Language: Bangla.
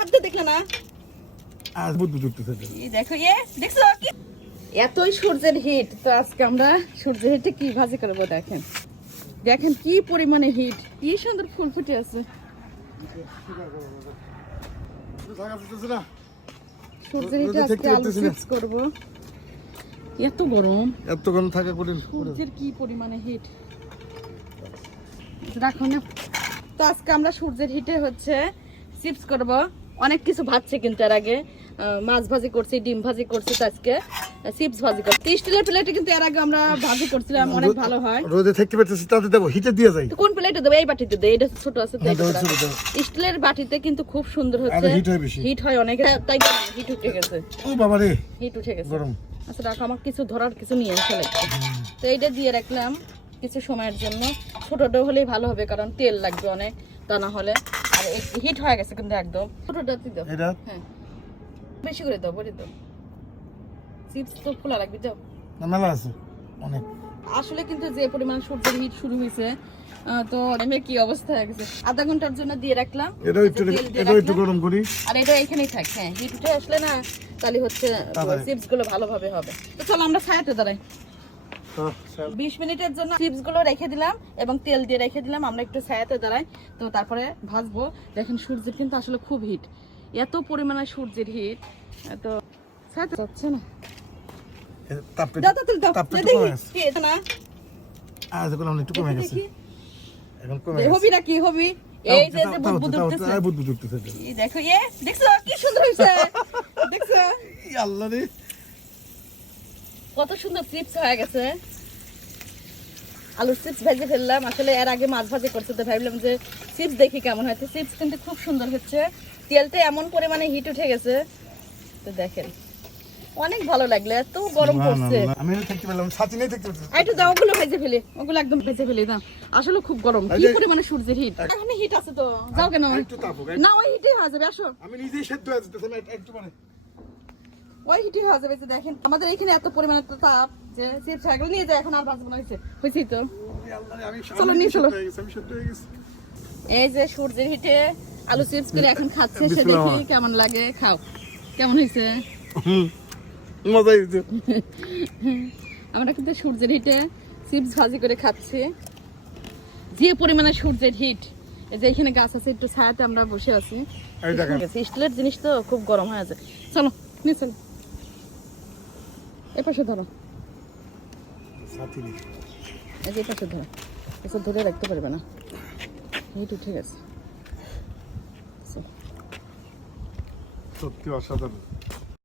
হাতে দেখলে না আজ বুদ্ধ যুক্ত এই দেখো দেখছো কি এতই সূর্যের হিট। তো আজকে আমরা সূর্যের হিটে কি ভাজি করব দেখেন। দেখেন কি পরিমাণে হিট, কি সুন্দর ফুল ফুটে আছে। সূর্যের হিটে আজকে আলু চিপস করব। এত গরম থাকে কঠিন। সূর্যের কি পরিমাণে হিট রাখো না। তো আজকে আমরা সূর্যের হিটে হচ্ছে চিপস করব। অনেক কিছু ভাজছে কিন্তু এর আগে মাছ ভাজি করছি, ডিম ভাজি করছি, তো আজকে চিপস ভাজি করছি। স্টিলের প্লেটে কিন্তু এর আগে আমরা ভাজি করছিলাম, অনেক ভালো হয়। রোদে থাকতে পারতেছি তাতে দেব, হিটে দিয়ে যাই। তো কোন প্লেটে দেব? এই বাটিতে দেব, এটা ছোট আছে তো। স্টিলের বাটিতে কিন্তু খুব সুন্দর হচ্ছে, হিট হয় অনেক, তাই হিট উঠে গেছে। ও বাবা রে, হিট উঠে গেছে গরম। আচ্ছা রাখো, আমার কিছু ধরার কিছু নিয়ে এসে লাগবে। তো এইটা দিয়ে রাখলাম কিছু সময়ের জন্য। ছোটটা হলেই ভালো হবে, কারণ তেল লাগবে অনেক, তা না হলে। আর হিট হয়ে গেছে কিন্তু একদম। ছোটটা দাও, হ্যাঁ বেশি করে দাও, বলে দাও। চিপস তো খোলা রাখবি, দাও। মেলা আছে অনেক। আসলে কিন্তু যে পরিমাণ সূর্যের হিট শুরু হয়েছে, তো আমি কি অবস্থা হয়ে গেছে। আধা ঘন্টার জন্য দিয়ে রাখলাম। এটা একটু গরম করি, আর এটা এখানেই থাক। হ্যাঁ, হিট উঠে আসলে না তাহলে হচ্ছে চিপস গুলো ভালোভাবে হবে। তো চলো আমরা ছায়াতে দাঁড়াই। 20 মিনিটের জন্য চিপস গুলো রেখে দিলাম এবং তেল দিয়ে রেখে দিলাম। আমরা একটু ছায়াতে দাঁড়াই, তো তারপরে ভাজবো। দেখেন সূর্যের কিন্তু আসলে খুব হিট, এত পরিমাণে সূর্যের হিট। তো ছায়াতে যাচ্ছে না, হবি না কি হবি। এই যে বুদবুদ উঠতেছে, দেখো দেখছো কি সুন্দর হইছে, দেখছো আল্লাহ রে কত সুন্দর চিপস হয়ে গেছে। আলুর চিপস ভেজে ফেললাম। আসলে এর আগে মাছ ভাজি করতে, তো ভাবলাম যে চিপস দেখি কেমন হয়। চিপস কিন্তু খুব সুন্দর হচ্ছে, তেলটা এমন পরিমাণে হিট উঠে গেছে। তো দেখেন অনেক ভালো লাগলো, এত গরম পড়ছে। আমি দেখতে পেলাম সাথে নেই, দেখতে পাচ্ছি। একটু দাও, ওগুলো ভেজে ফেলে, ওগুলো একদম ভেজে ফেলে দাও। আসলে খুব গরম, কি পরিমাণে সূর্যের হিট। এখানে হিট আছে তো, যাও কেন না, ওই হিটে হয়ে যাবে। আসো, আমি নিজেই সেদ্ধ হয়ে যেতেছি না একটু মানে, ওই হিটে হয়ে যাবে। দেখেন আমাদের এখানে এত পরিমাণে তো তাপ যে চিপস হয়ে গেল, নিয়ে যায়। এখন আর ভাজবো না, হয়েছে তো। চলো নিয়ে চলো। এই যে সূর্যের হিটে আলু চিপস করে এখন খাচ্ছে, সে দেখি কেমন লাগে। খাও, কেমন হয়েছে? মজা হয়েছে। আমরা কিন্তু সূর্যের হিটে চিপস ভাজি করে খাচ্ছি। যে পরিমাণে সূর্যের হিট, এই যে এখানে গাছ আছে, একটু ছায়াতে আমরা বসে আছি। স্টিলের জিনিস তো খুব গরম হয়ে আছে। চলো নিয়ে চলো, এপাশে ধরো, এই যে এপাশে ধরো, এসব ধরে রাখতে পারবে না, হিট উঠে গেছে। সত্যি অসাধারণ।